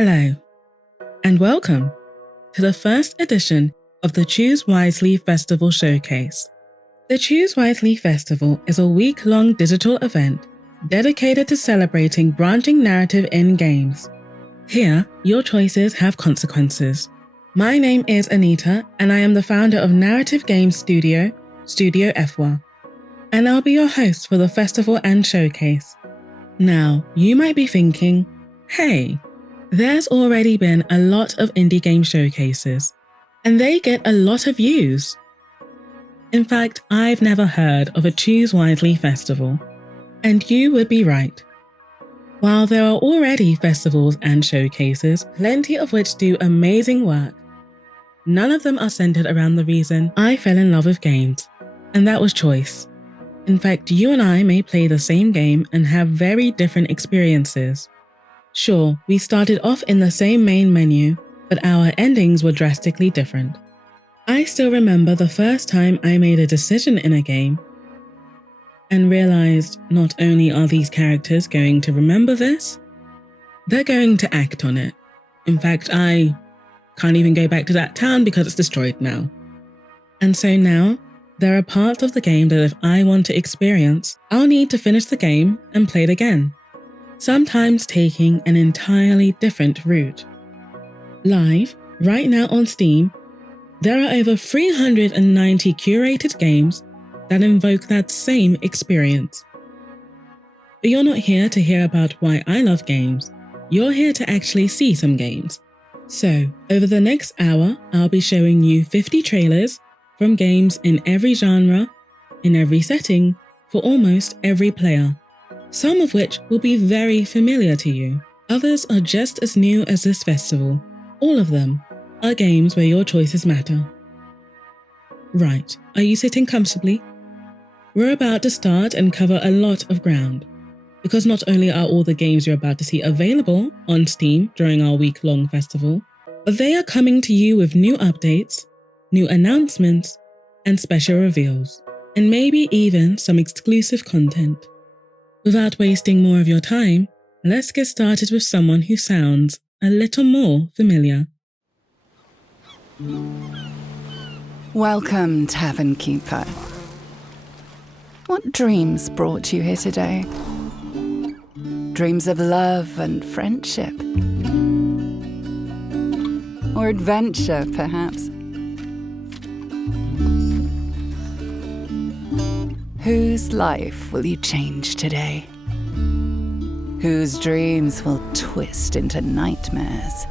Hello, and welcome to the first edition of the Choose Wisely Festival Showcase. The Choose Wisely Festival is a week-long digital event dedicated to celebrating branching narrative in games. Here, your choices have consequences. My name is Anita, and I am the founder of narrative games studio, Studio FWA, and I'll be your host for the festival and showcase. Now, you might be thinking, hey, there's already been a lot of indie game showcases, and they get a lot of views. In fact, I've never heard of a Choose Wisely festival, and you would be right. While there are already festivals and showcases, plenty of which do amazing work, none of them are centered around the reason I fell in love with games, and that was choice. In fact, you and I may play the same game and have very different experiences. Sure, we started off in the same main menu, but our endings were drastically different. I still remember the first time I made a decision in a game and realized not only are these characters going to remember this, they're going to act on it. In fact, I can't even go back to that town because it's destroyed now. And so now, there are parts of the game that if I want to experience, I'll need to finish the game and play it again, sometimes taking an entirely different route. Live, right now on Steam, there are over 390 curated games that invoke that same experience. But you're not here to hear about why I love games, you're here to actually see some games. So, over the next hour, I'll be showing you 50 trailers from games in every genre, in every setting, for almost every player. Some of which will be very familiar to you. Others are just as new as this festival. All of them are games where your choices matter. Right, are you sitting comfortably? We're about to start and cover a lot of ground, because not only are all the games you're about to see available on Steam during our week-long festival, but they are coming to you with new updates, new announcements, and special reveals, and maybe even some exclusive content. Without wasting more of your time, let's get started with someone who sounds a little more familiar. Welcome, Tavern Keeper. What dreams brought you here today? Dreams of love and friendship? Or adventure, perhaps? Whose life will you change today? Whose dreams will twist into nightmares?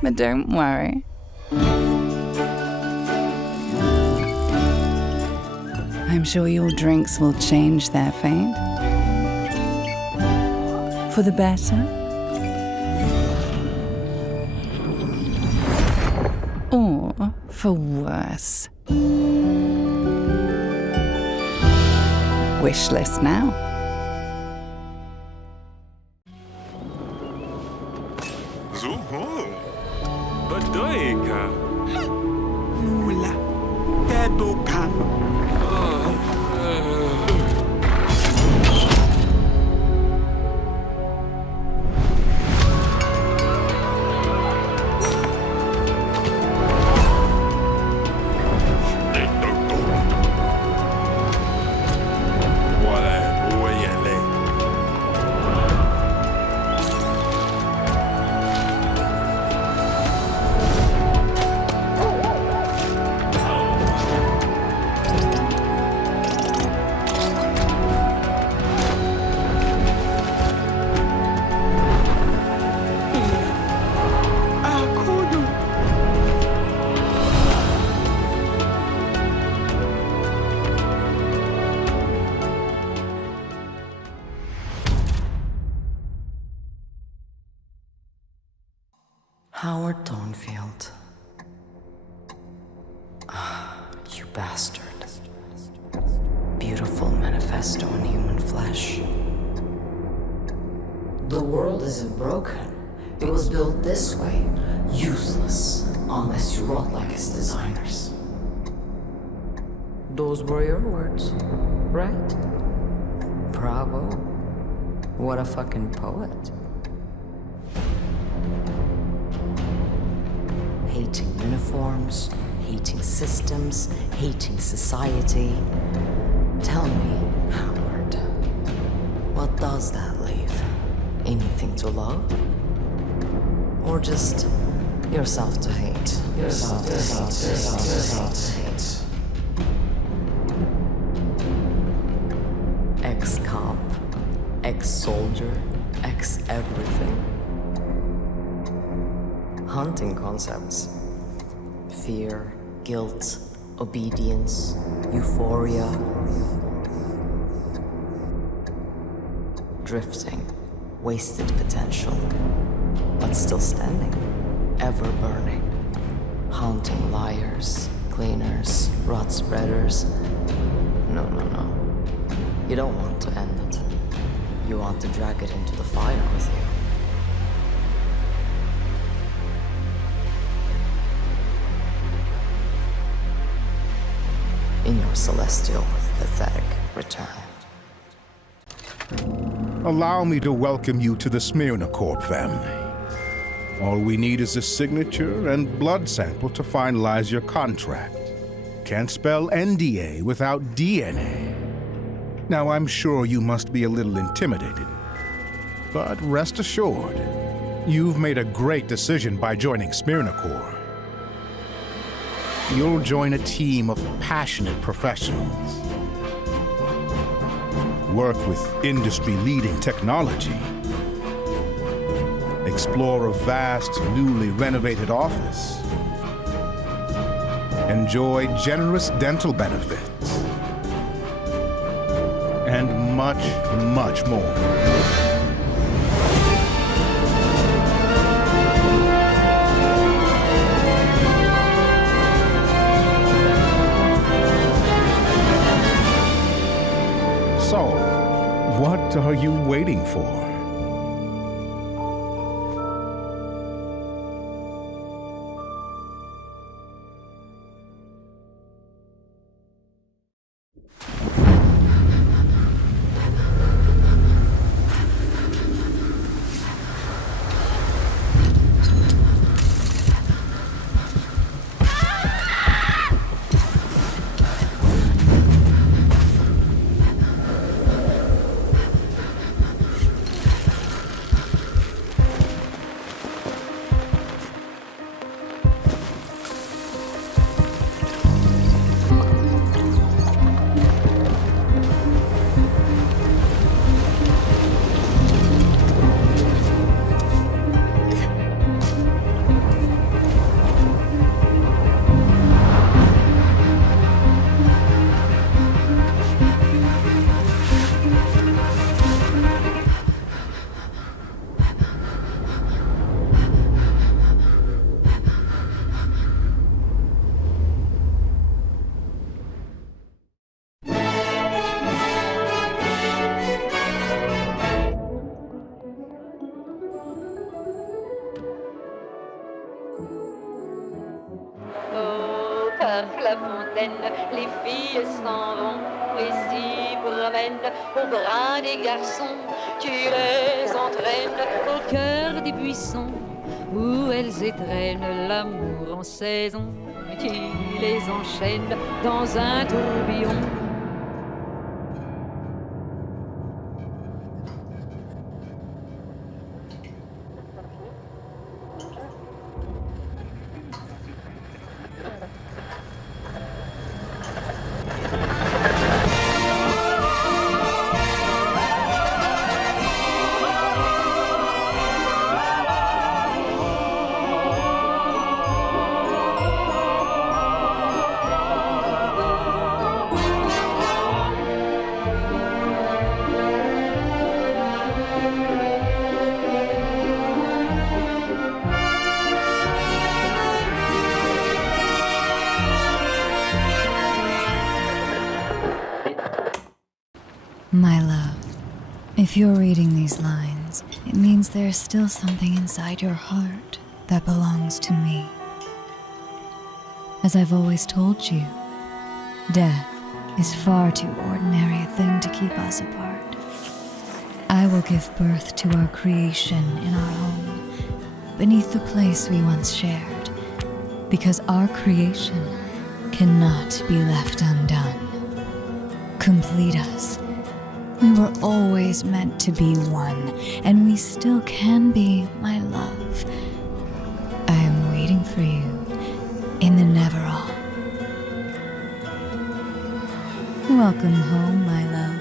But don't worry. I'm sure your drinks will change their fate. For the better? Or for worse? Wish list now. Zuhu. Badoika. Mula. Tedokan. Howard Thornfield. You bastard. Beautiful manifesto in human flesh. The world isn't broken. It was built this way. Useless, unless you wrote like its designers. Those were your words, right? Bravo. What a fucking poet. Hating uniforms, hating systems, hating society. Tell me, Howard, what does that leave? Anything to love? Or just yourself to hate? Yourself to hate. Ex-cop, ex-soldier, ex-everything. Hunting concepts. Fear, guilt, obedience, euphoria. Drifting, wasted potential, but still standing, ever burning. Haunting liars, cleaners, rot spreaders. No. You don't want to end it. You want to drag it into the fire with you. In your celestial, pathetic return. Allow me to welcome you to the Smyrna Corp family. All we need is a signature and blood sample to finalize your contract. Can't spell NDA without DNA. Now, I'm sure you must be a little intimidated, but rest assured, you've made a great decision by joining Smyrna Corp. You'll join a team of passionate professionals, work with industry-leading technology, explore a vast, newly renovated office, enjoy generous dental benefits, and much, much more. So, what are you waiting for? La fontaine, les filles s'en vont et s'y promènent au bras des garçons. Tu les entraînes au cœur des buissons où elles étrennent l'amour en saison. Tu les enchaînes dans un tourbillon. My love, if you're reading these lines, it means there's still something inside your heart that belongs to me. As I've always told you, death is far too ordinary a thing to keep us apart. I will give birth to our creation in our home, beneath the place we once shared, because our creation cannot be left undone. Complete us. We were always meant to be one, and we still can be, my love. I am waiting for you in the Neverall. Welcome home, my love.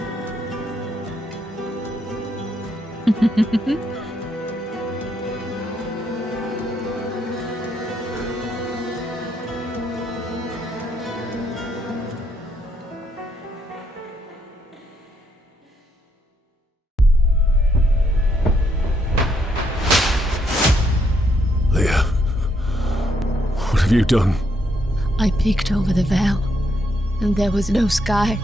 Leah, what have you done? I peeked over the veil, and there was no sky.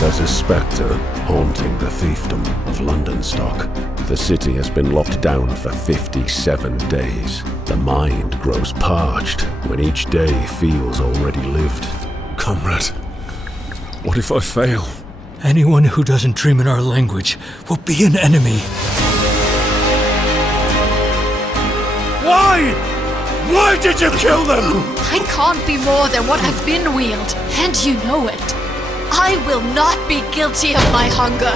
There's a spectre haunting the fiefdom of London Stock. The city has been locked down for 57 days. The mind grows parched when each day feels already lived. Comrade, What if I fail? anyone who doesn't dream in our language will be an enemy. Why? Why did you kill them? I can't be more than what I've been wheeled, and you know it. I will not be guilty of my hunger.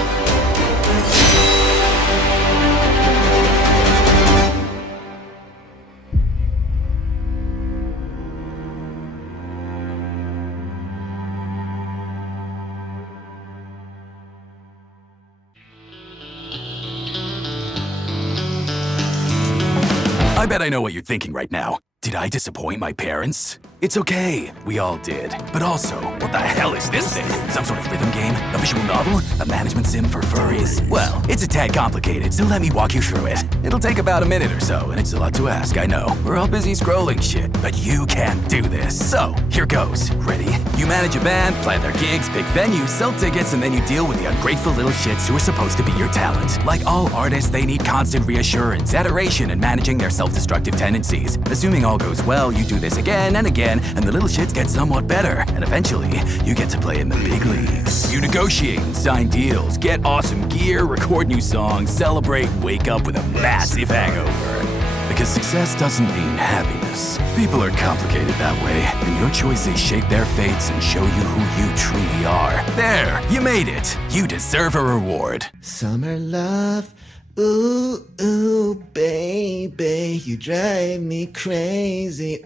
I bet I know what you're thinking right now. Did I disappoint my parents? It's okay, we all did. But also, what the hell is this thing? Some sort of rhythm game? A visual novel? A management sim for furries? Well, it's a tad complicated, so let me walk you through it. It'll take about a minute or so, and it's a lot to ask, I know. We're all busy scrolling shit, but you can do this. So, here goes. Ready? You manage a band, plan their gigs, pick venues, sell tickets, and then you deal with the ungrateful little shits who are supposed to be your talent. Like all artists, they need constant reassurance, adoration, and managing their self-destructive tendencies. Assuming all goes well, you do this again and again, and the little shits get somewhat better, and eventually, you get to play in the big leagues. You negotiate and sign deals, get awesome gear, record new songs, celebrate, and wake up with a massive hangover. Because success doesn't mean happiness. People are complicated that way, and your choices shape their fates and show you who you truly are. There, you made it. You deserve a reward. Summer love, ooh, ooh, baby, you drive me crazy,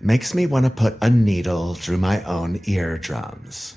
Makes me want to put a needle through my own eardrums.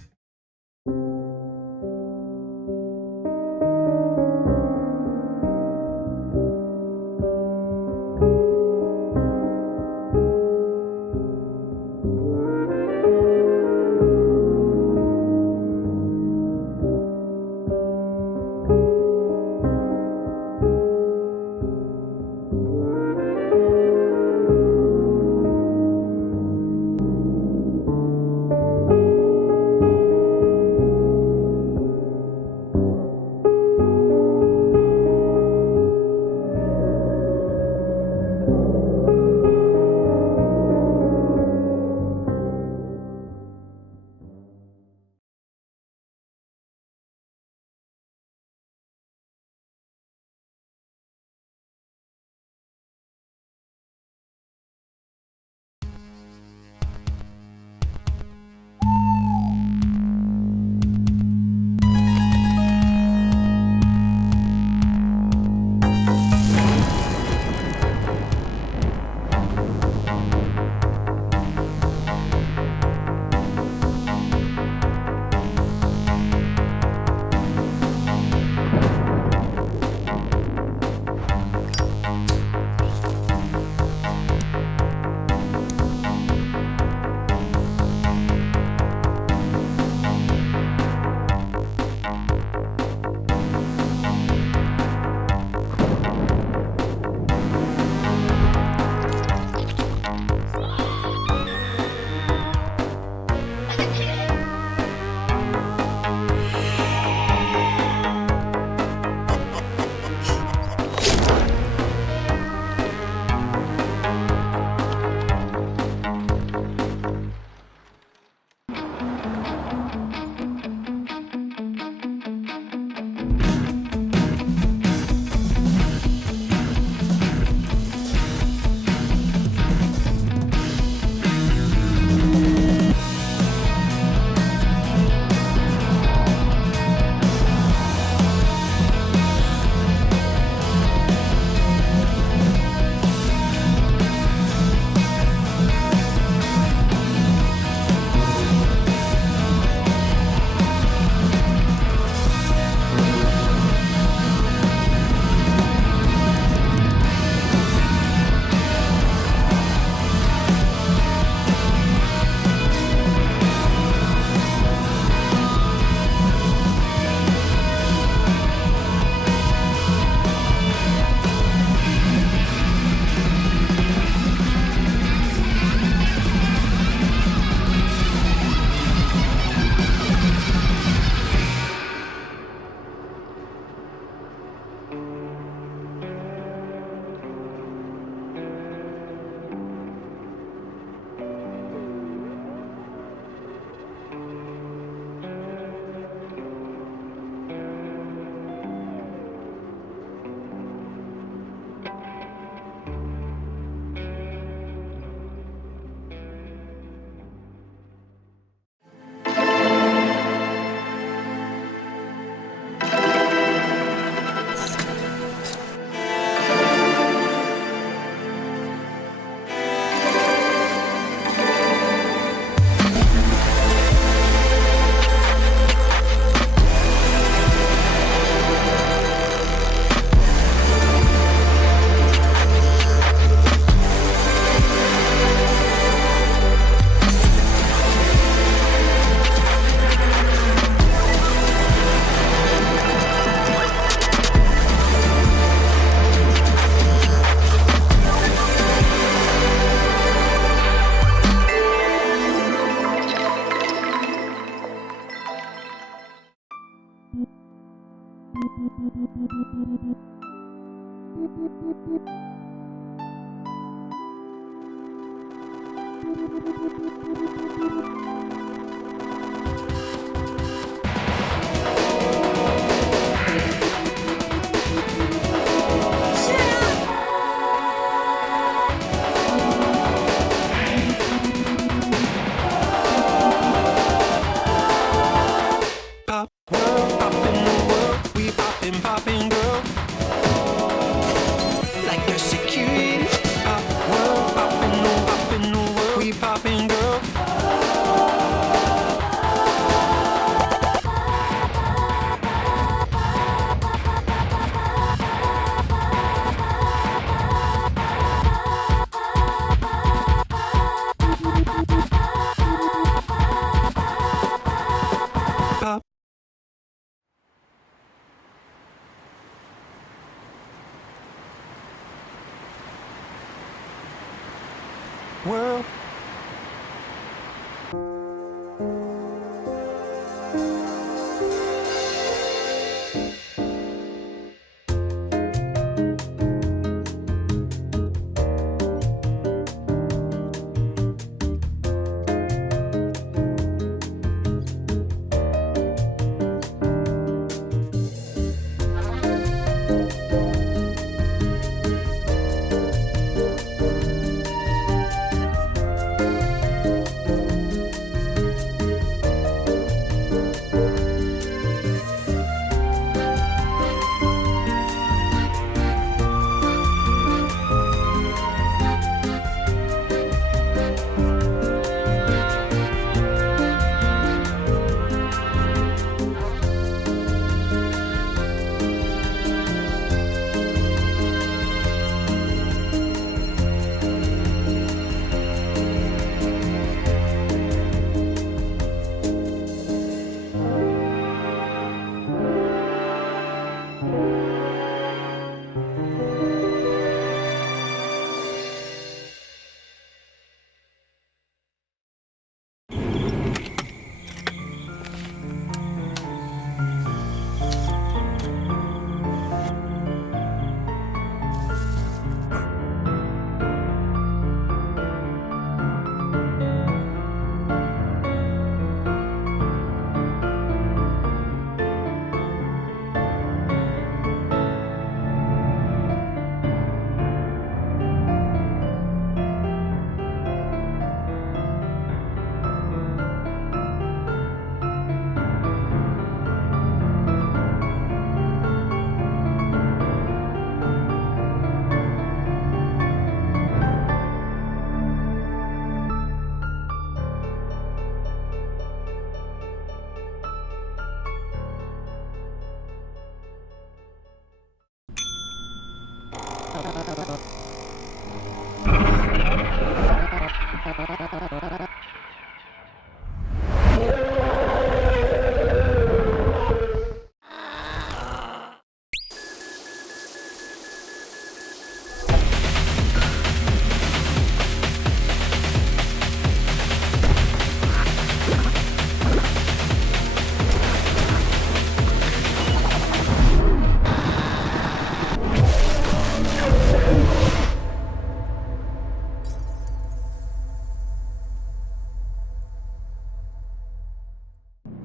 World.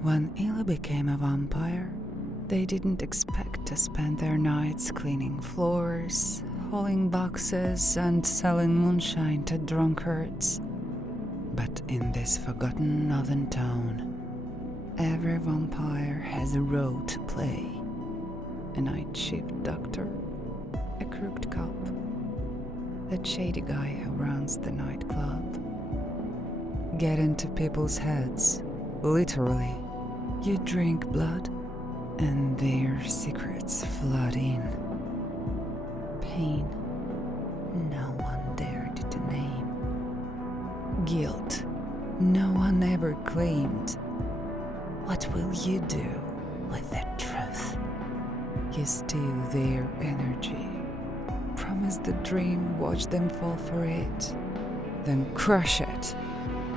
When Ila became a vampire, they didn't expect to spend their nights cleaning floors, hauling boxes, and selling moonshine to drunkards. But in this forgotten northern town, every vampire has a role to play. A night shift doctor, a crooked cop, that shady guy who runs the nightclub. Get into people's heads, literally. You drink blood, and their secrets flood in. Pain no one dared to name. Guilt no one ever claimed. What will you do with that truth? You steal their energy, promise the dream, watch them fall for it, then crush it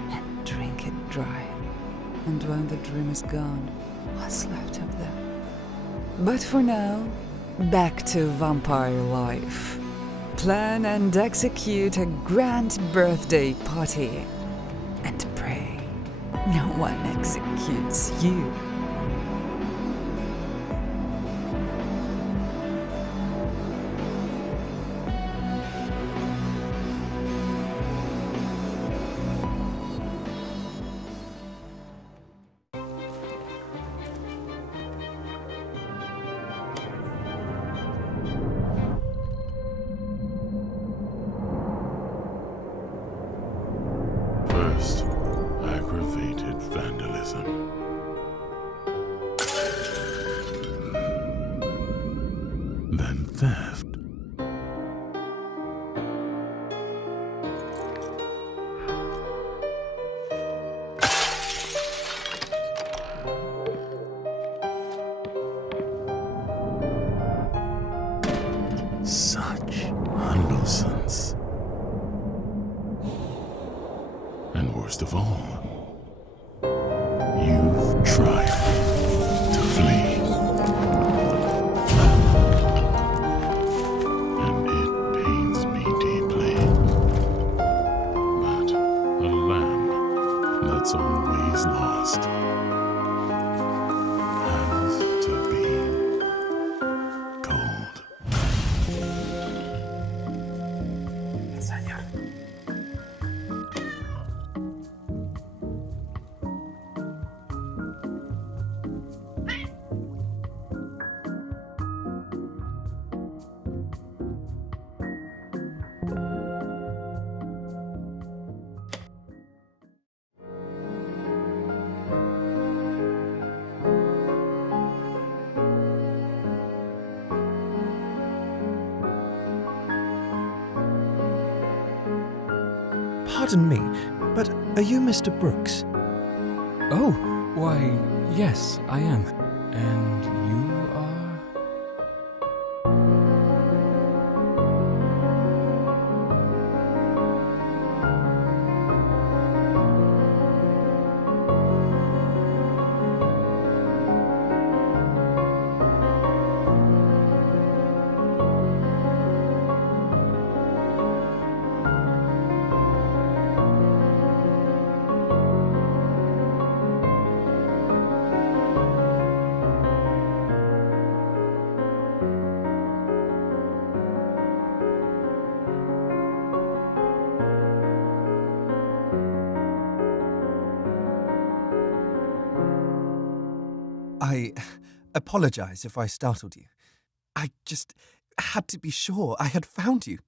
and drink it dry. And when the dream is gone, what's left of them? But for now, back to vampire life. plan and execute a grand birthday party. And pray no one executes you. First, aggravated vandalism. Then theft. Such nonsense. And worst of all, you've tried to flee. And it pains me deeply. But a lamb that's always lost has to be cold. Pardon me, but are you Mr. Brooks? Oh, why, yes, I am. And you are? I apologize if I startled you. I just had to be sure I had found you.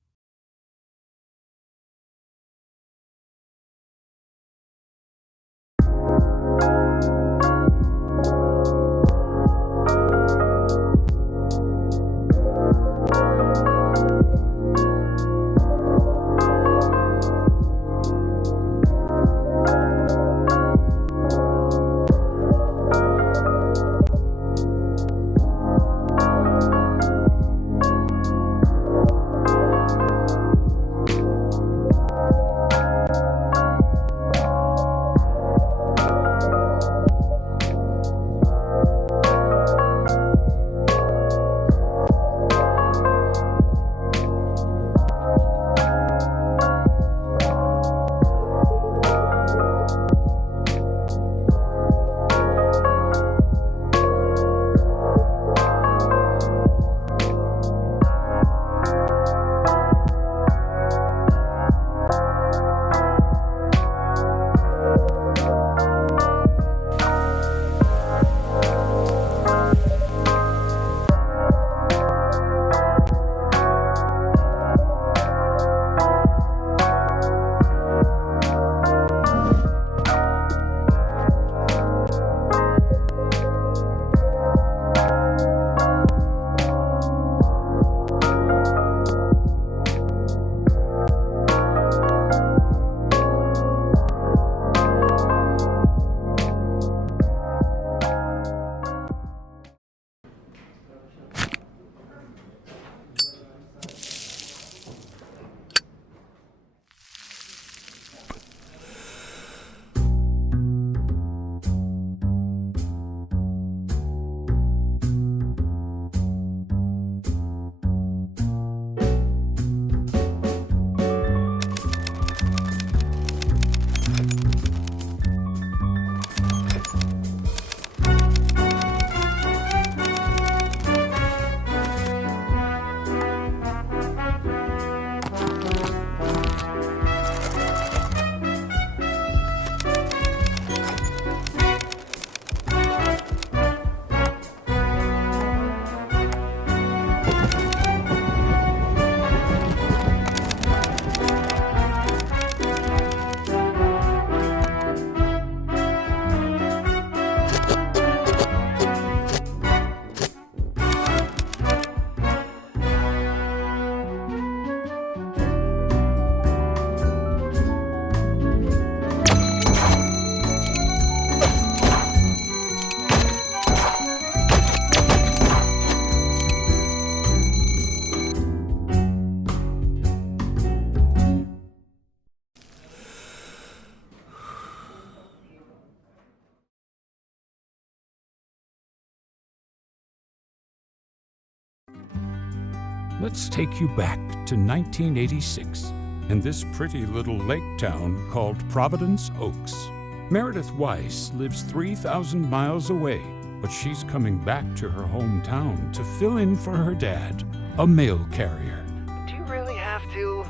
Let's take you back to 1986 in this pretty little lake town called Providence Oaks. Meredith Weiss lives 3,000 miles away, but she's coming back to her hometown to fill in for her dad, a mail carrier. Do you really have to?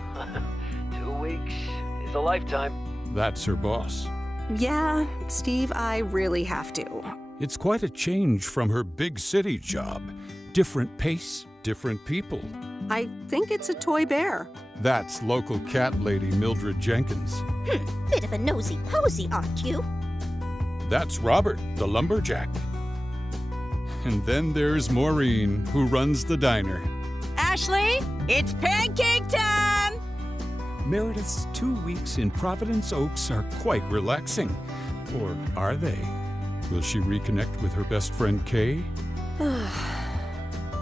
2 weeks is a lifetime. That's her boss. Yeah, Steve, I really have to. It's quite a change from her big city job. Different pace, different people. I think it's a toy bear. That's local cat lady Mildred Jenkins. Bit of a nosy posy, aren't you? That's Robert, the lumberjack. And then there's Maureen, who runs the diner. Ashley, it's pancake time! Meredith's 2 weeks in Providence Oaks are quite relaxing. Or are they? Will she reconnect with her best friend Kay?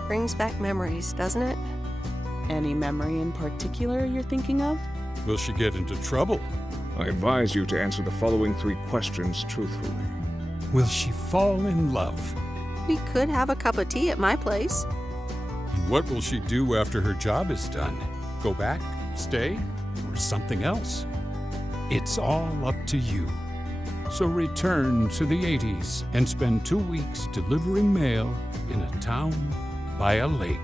Brings back memories, doesn't it? Any memory in particular you're thinking of? Will she get into trouble? I advise you to answer the following 3 questions truthfully. Will she fall in love? We could have a cup of tea at my place. And what will she do after her job is done? Go back, stay, or something else? It's all up to you. So return to the 80s and spend 2 weeks delivering mail in a town by a lake.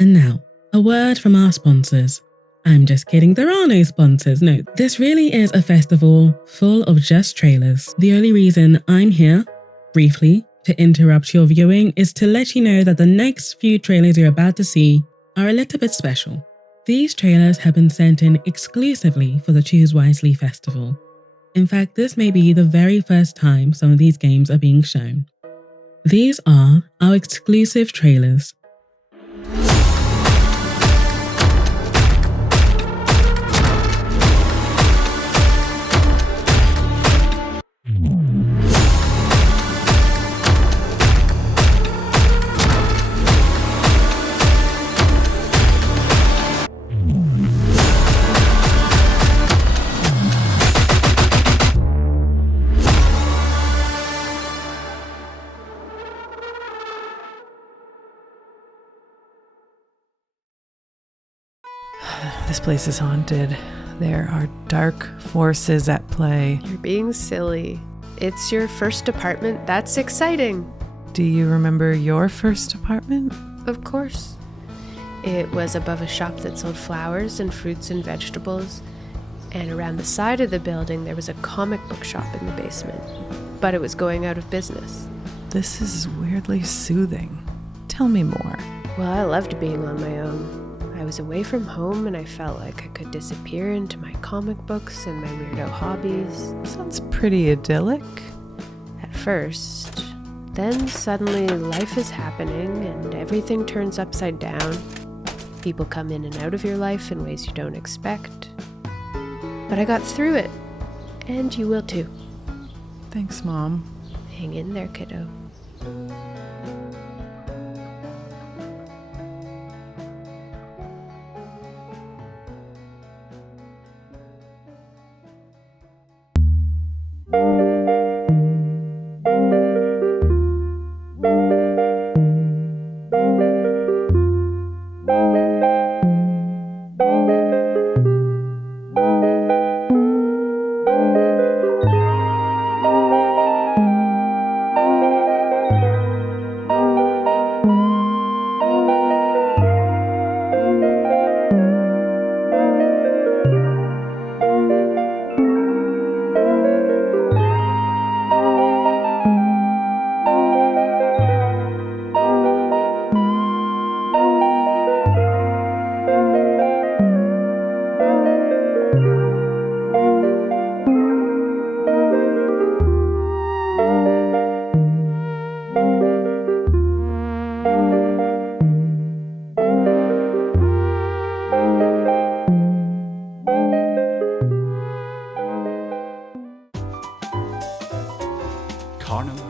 And now, a word from our sponsors. I'm just kidding, there are no sponsors. No, this really is a festival full of just trailers. The only reason I'm here, briefly, to interrupt your viewing is to let you know that the next few trailers you're about to see are a little bit special. These trailers have been sent in exclusively for the Choose Wisely Festival. In fact, this may be the very first time some of these games are being shown. These are our exclusive trailers. This place is haunted. There are dark forces at play. You're being silly. It's your first apartment. That's exciting. Do you remember your first apartment? Of course. It was above a shop that sold flowers and fruits and vegetables. And around the side of the building, there was a comic book shop in the basement. But it was going out of business. This is weirdly soothing. Tell me more. Well, I loved being on my own. I was away from home and I felt like I could disappear into my comic books and my weirdo hobbies. Sounds pretty idyllic. At first. Then suddenly life is happening and everything turns upside down. People come in and out of your life in ways you don't expect. But I got through it. And you will too. Thanks, Mom. Hang in there, kiddo.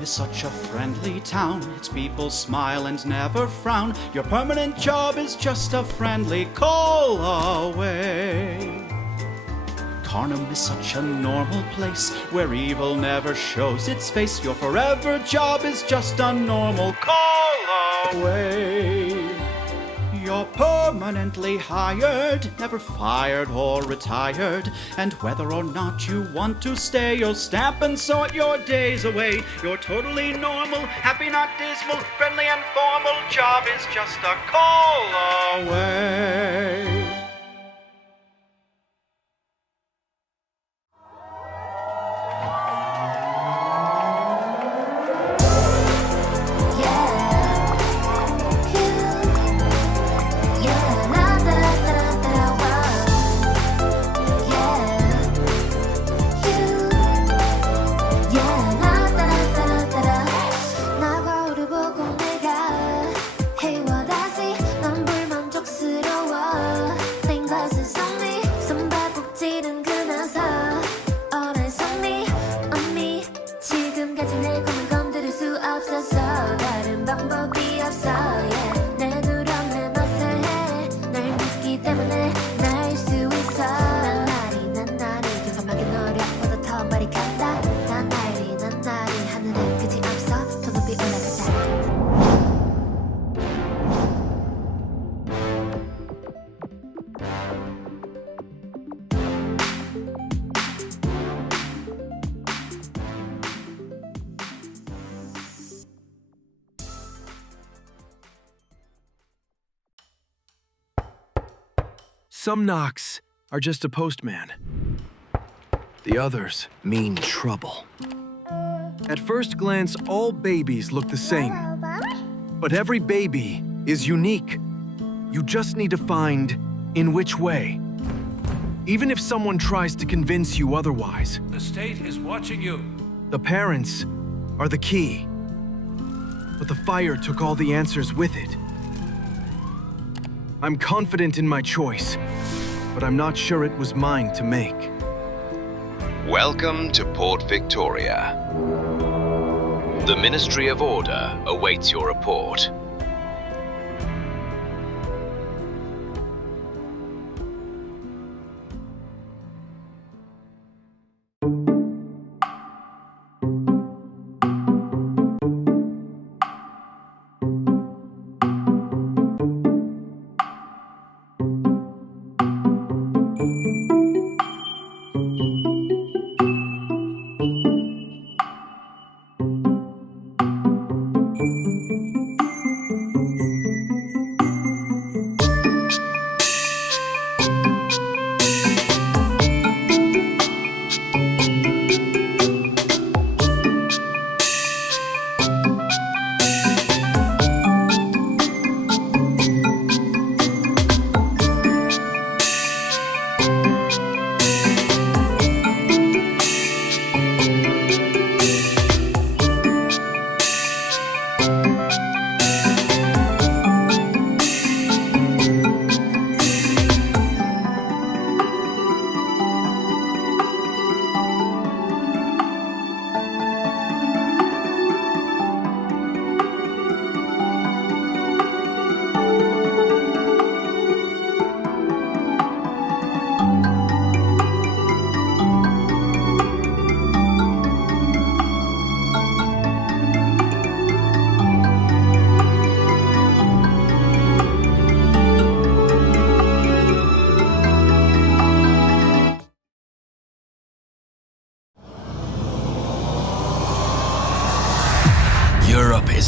Such a friendly town, its people smile and never frown. Your permanent job is just a friendly call away. Carnum is such a normal place where evil never shows its face. Your forever job is just a normal call away. You're permanently hired, never fired or retired. And whether or not you want to stay, you'll stamp and sort your days away. You're totally normal, happy not dismal, friendly and formal. Job is just a call away. Some knocks are just a postman. The others mean trouble. At first glance, all babies look the same. But every baby is unique. You just need to find in which way. Even if someone tries to convince you otherwise. The state is watching you. The parents are the key. But the fire took all the answers with it. I'm confident in my choice, but I'm not sure it was mine to make. Welcome to Port Victoria. The Ministry of Order awaits your report.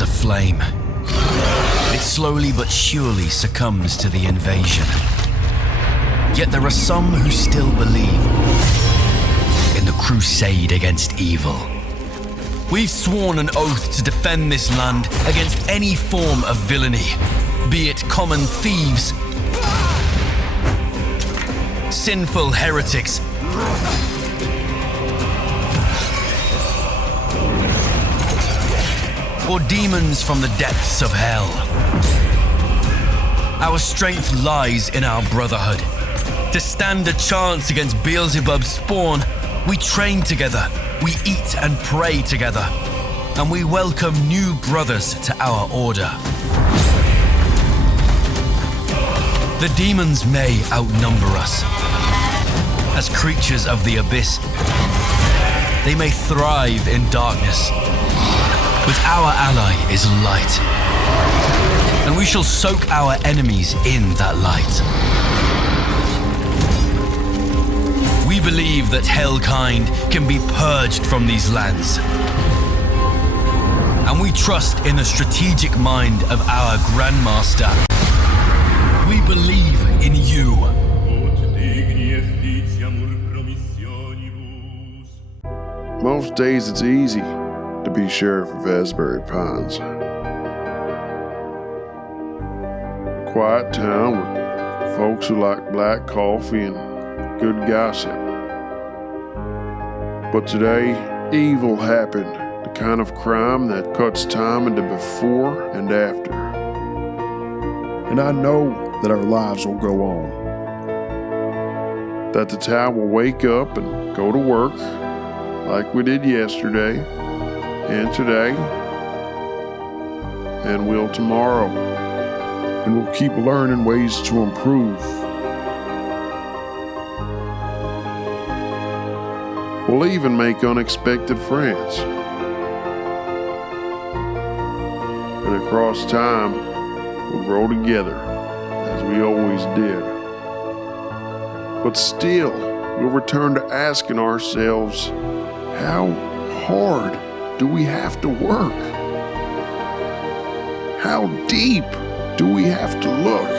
as a flame. It slowly but surely succumbs to the invasion. Yet there are some who still believe in the crusade against evil. We've sworn an oath to defend this land against any form of villainy, be it common thieves, sinful heretics, or demons from the depths of hell. Our strength lies in our brotherhood. To stand a chance against Beelzebub's spawn, we train together, we eat and pray together, and we welcome new brothers to our order. The demons may outnumber us. As creatures of the abyss, they may thrive in darkness. But our ally is light, and we shall soak our enemies in that light. We believe that Hellkind can be purged from these lands, and we trust in the strategic mind of our Grandmaster. We believe in you. Most days it's easy to be sheriff of Asbury Pines. A quiet town with folks who like black coffee and good gossip. But today, evil happened, the kind of crime that cuts time into before and after. And I know that our lives will go on. That the town will wake up and go to work like we did yesterday, and today, and will tomorrow. And we'll keep learning ways to improve. We'll even make unexpected friends. And across time, we'll grow together, as we always did. But still, we'll return to asking ourselves, how hard do we have to work? How deep do we have to look?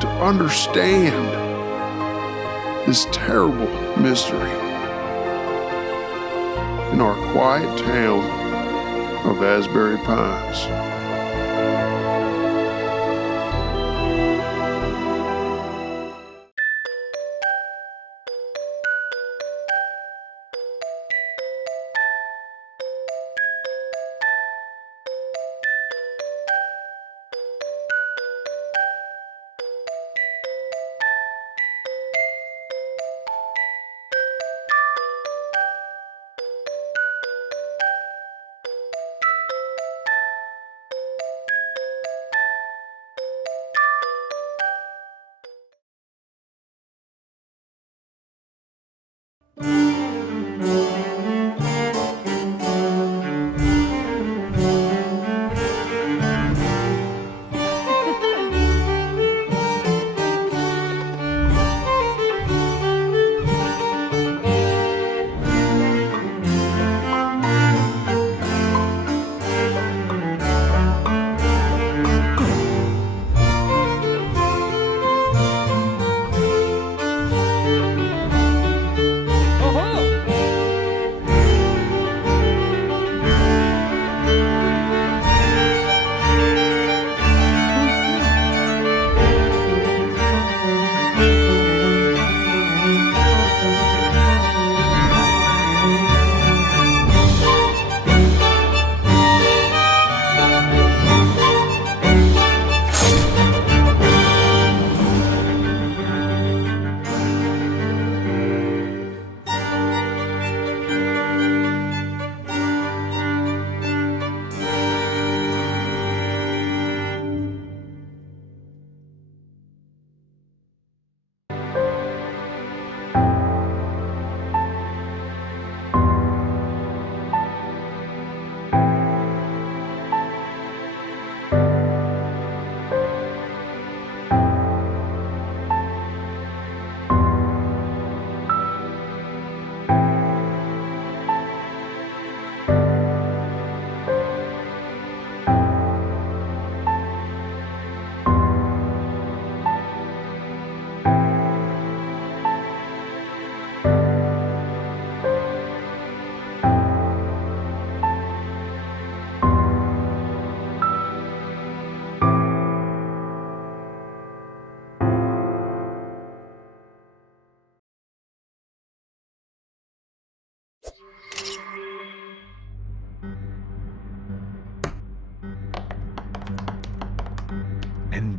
To understand this terrible mystery in our quiet town of Asbury Pines.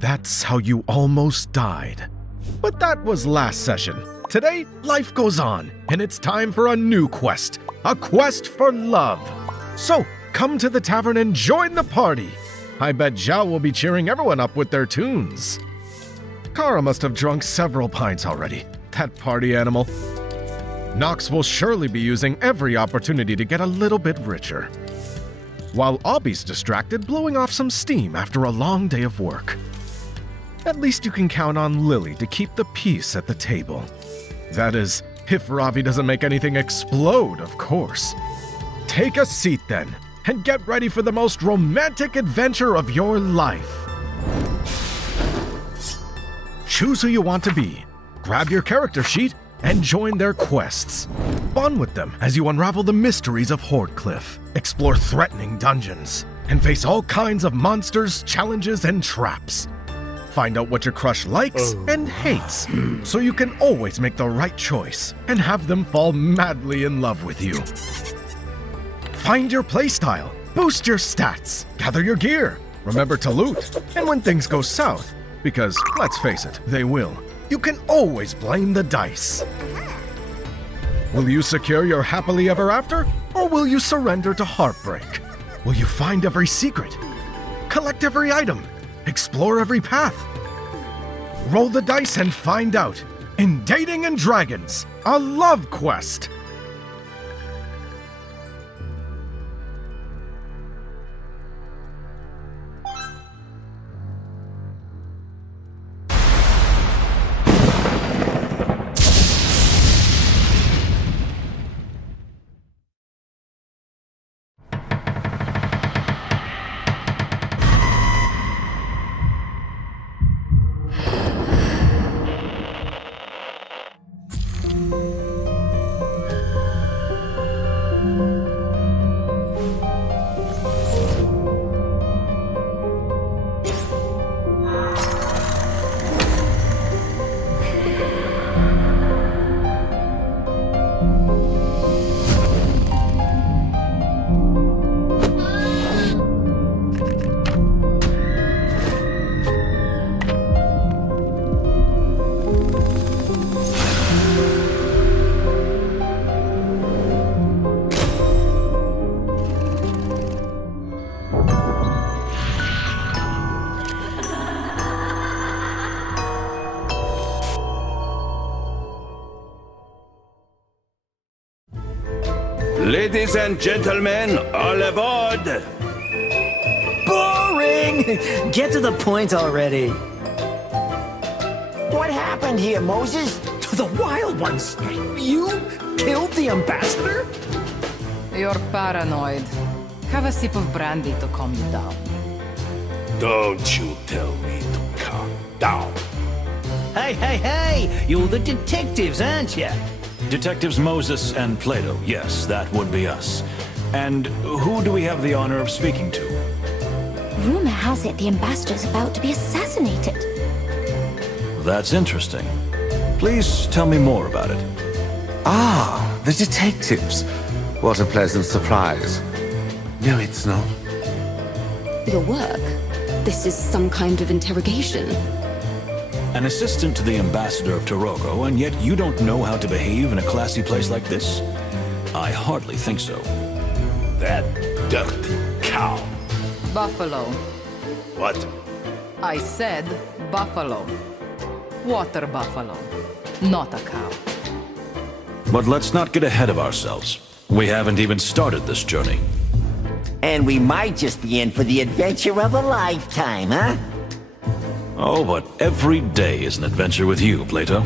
that's how you almost died. But that was last session. Today, life goes on, and it's time for a new quest. A quest for love. So, come to the tavern and join the party. I bet Zhao will be cheering everyone up with their tunes. Kara must have drunk several pints already. That party animal. Nox will surely be using every opportunity to get a little bit richer. While Obby's distracted blowing off some steam after a long day of work. At least you can count on Lily to keep the peace at the table. That is, if Ravi doesn't make anything explode, of course. Take a seat then, and get ready for the most romantic adventure of your life. Choose who you want to be, grab your character sheet, and join their quests. Bond with them as you unravel the mysteries of Hordecliff, explore threatening dungeons, and face all kinds of monsters, challenges, and traps. Find out what your crush likes and hates, so you can always make the right choice and have them fall madly in love with you. Find your playstyle, boost your stats, gather your gear, remember to loot, and when things go south, because, let's face it, they will, you can always blame the dice. Will you secure your happily ever after, or will you surrender to heartbreak? Will you find every secret, collect every item, explore every path? Roll the dice and find out in Dating and Dragons, a love quest. Ladies and gentlemen, all aboard! Boring! Get to the point already. What happened here, Moses? To the Wild Ones? You killed the ambassador? You're paranoid. Have a sip of brandy to calm you down. Don't you tell me to calm down. Hey! You're the detectives, aren't you? Detectives Moses and Plato, yes, that would be us. And who do we have the honor of speaking to? Rumor has it the ambassador's about to be assassinated. That's interesting. Please tell me more about it. Ah, the detectives. What a pleasant surprise. No, it's not. Your work? This is some kind of interrogation. An assistant to the ambassador of Taroko, and yet you don't know how to behave in a classy place like this? I hardly think so. That dirty cow. Buffalo. What? I said buffalo. Water buffalo. Not a cow. But let's not get ahead of ourselves. We haven't even started this journey. And we might just be in for the adventure of a lifetime, huh? Oh, but every day is an adventure with you, Plato.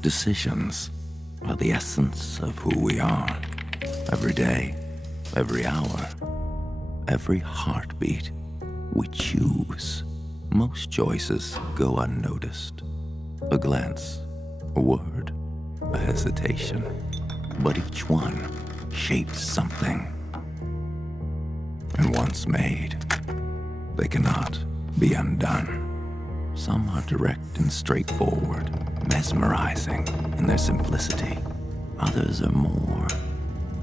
Decisions are the essence of who we are. Every day, every hour, every heartbeat, we choose. Most choices go unnoticed. A glance, a word, a hesitation. But each one shapes something. And once made, they cannot be undone. Some are direct and straightforward, mesmerizing in their simplicity. Others are more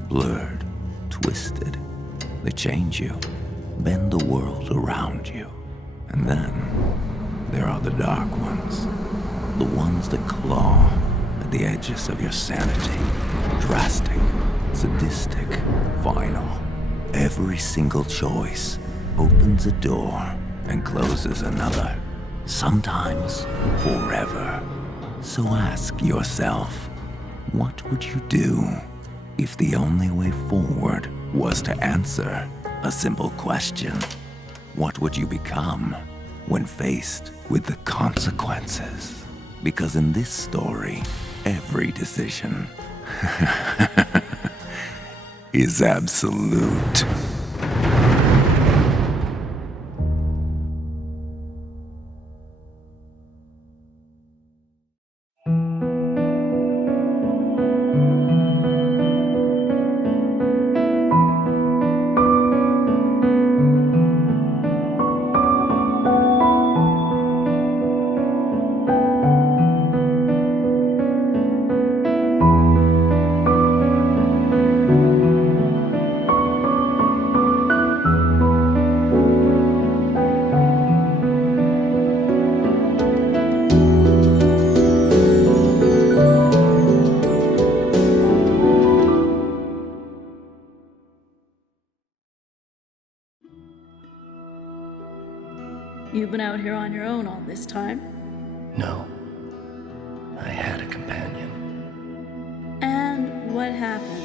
blurred, twisted. They change you, bend the world around you. And then there are the dark ones, the ones that claw at the edges of your sanity. Drastic, sadistic, final. Every single choice opens a door and closes another, sometimes forever. So ask yourself, what would you do if the only way forward was to answer a simple question? What would you become when faced with the consequences? Because in this story, every decision is absolute. You've been out here on your own all this time? No. I had a companion. And what happened?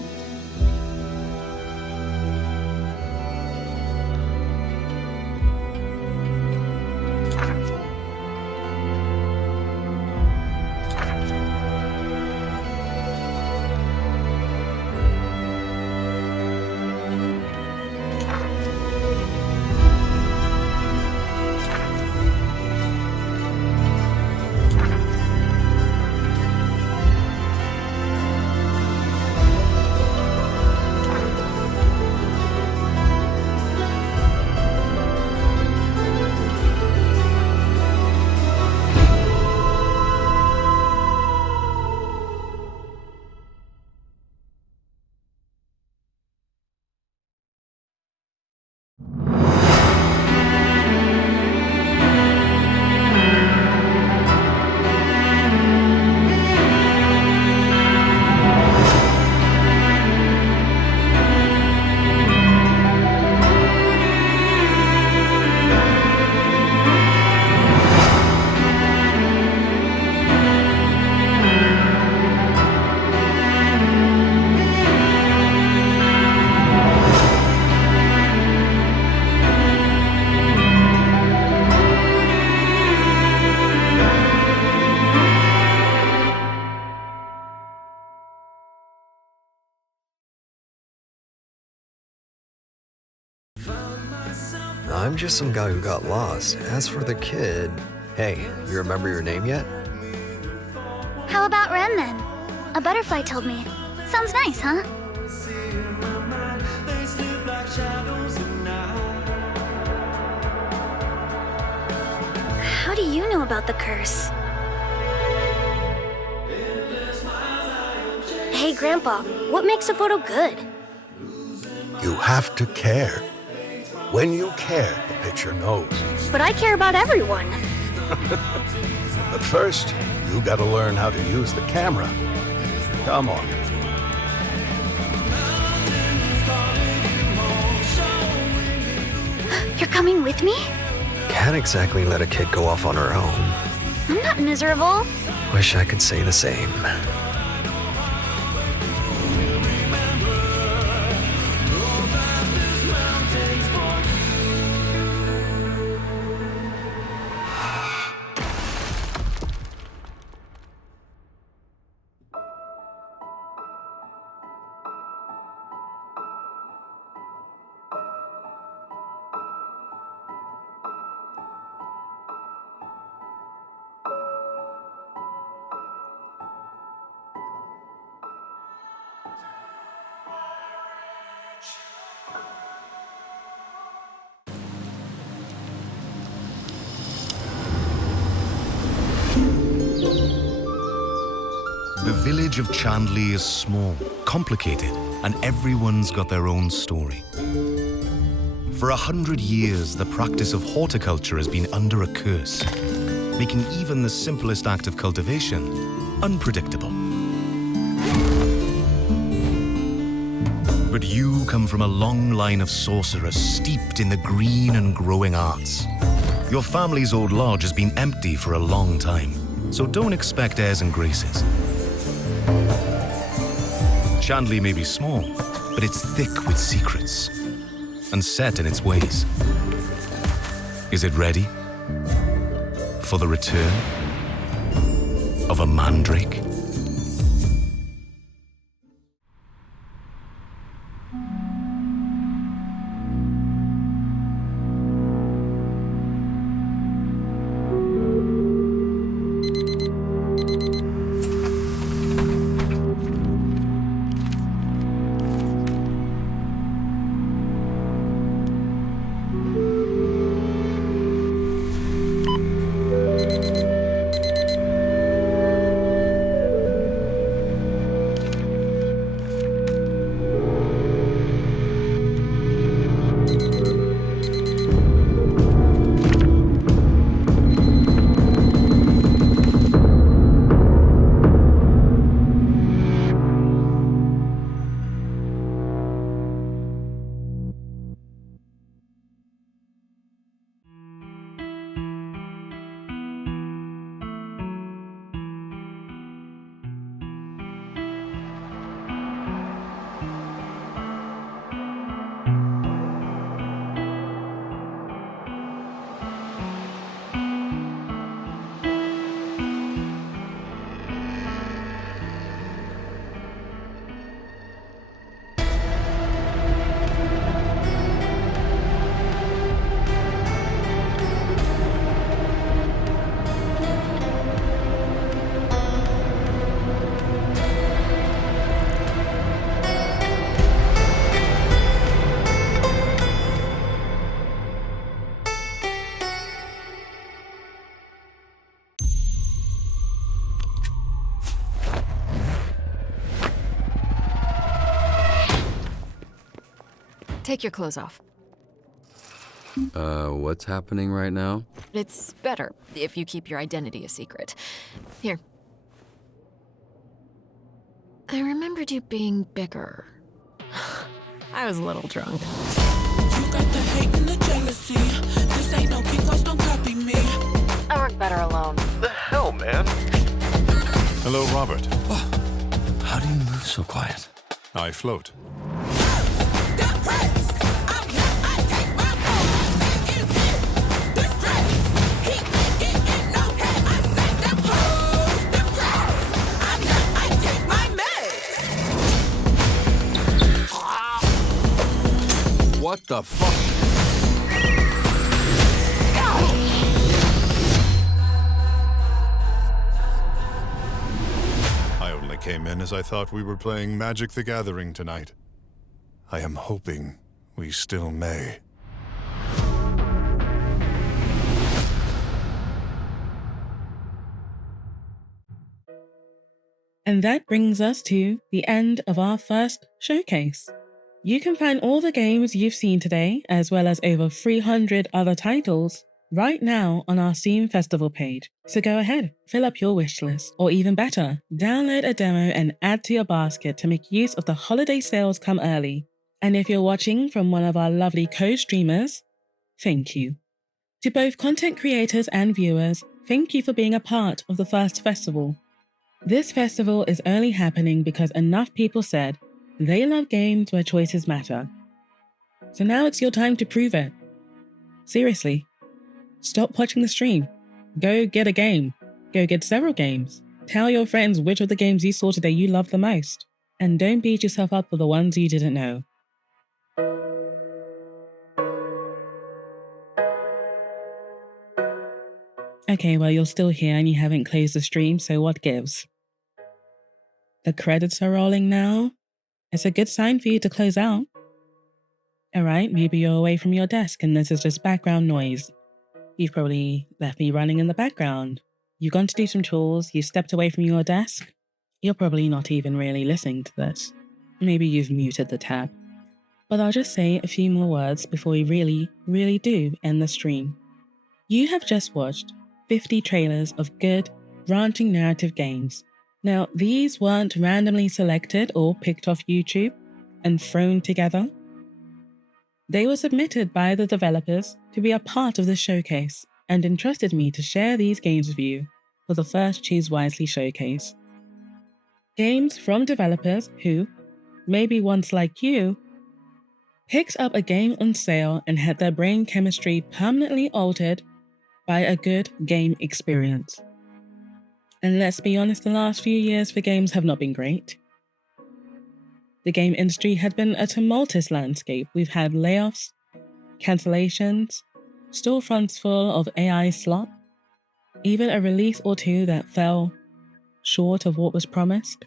I'm just some guy who got lost. As for the kid, hey, you remember your name yet? How about Ren then? A butterfly told me. Sounds nice, huh? How do you know about the curse? Hey, Grandpa, what makes a photo good? You have to care. When you care, the picture knows. But I care about everyone. But first, you gotta learn how to use the camera. Come on. You're coming with me? Can't exactly let a kid go off on her own. I'm not miserable. Wish I could say the same. village of Chandley is small, complicated, and everyone's got their own story. For 100 years, the practice of horticulture has been under a curse, making even the simplest act of cultivation unpredictable. But you come from a long line of sorcerers steeped in the green and growing arts. Your family's old lodge has been empty for a long time, so don't expect airs and graces. Chandley may be small, but it's thick with secrets and set in its ways. Is it ready for the return of a mandrake? Take your clothes off. What's happening right now? It's better if you keep your identity a secret. Here. I remembered you being bigger. I was a little drunk. You got the hate and the jealousy. This ain't no Kikos, don't copy me. I work better alone. The hell, man? Hello, Robert. How do you move so quiet? I float. What the fuck? I only came in as I thought we were playing Magic the Gathering tonight. I am hoping we still may. And that brings us to the end of our first showcase. You can find all the games you've seen today, as well as over 300 other titles, right now on our Steam Festival page. So go ahead, fill up your wish list, or even better, download a demo and add to your basket to make use of the holiday sales come early. And if you're watching from one of our lovely co-streamers, thank you. To both content creators and viewers, thank you for being a part of the first festival. This festival is only happening because enough people said they love games where choices matter. So now it's your time to prove it. Seriously, stop watching the stream. Go get a game. Go get several games. Tell your friends which of the games you saw today you love the most. And don't beat yourself up for the ones you didn't know. Okay, well, you're still here and you haven't closed the stream, so what gives? The credits are rolling now. It's a good sign for you to close out. Alright, maybe you're away from your desk and this is just background noise. You've probably left me running in the background. You've gone to do some chores, you stepped away from your desk. You're probably not even really listening to this. Maybe you've muted the tab. But I'll just say a few more words before we really do end the stream. You have just watched 50 trailers of good, branching narrative games. Now, these weren't randomly selected or picked off YouTube and thrown together. They were submitted by the developers to be a part of the showcase and entrusted me to share these games with you for the first Choose Wisely showcase. Games from developers who, maybe once like you, picked up a game on sale and had their brain chemistry permanently altered by a good game experience. And let's be honest, the last few years for games have not been great. The game industry had been a tumultuous landscape. We've had layoffs, cancellations, storefronts full of AI slop, even a release or two that fell short of what was promised.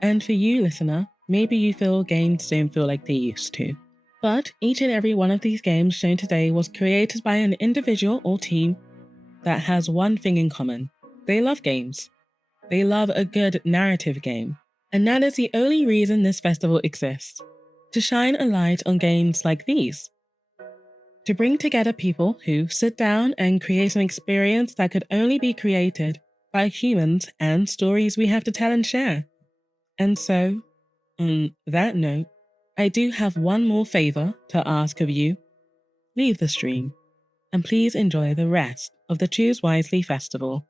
And for you, listener, maybe you feel games don't feel like they used to. But each and every one of these games shown today was created by an individual or team that has one thing in common. They love games. They love a good narrative game. And that is the only reason this festival exists. To shine a light on games like these. To bring together people who sit down and create an experience that could only be created by humans and stories we have to tell and share. And so, on that note, I do have one more favor to ask of you. Leave the stream, and please enjoy the rest of the Choose Wisely Festival.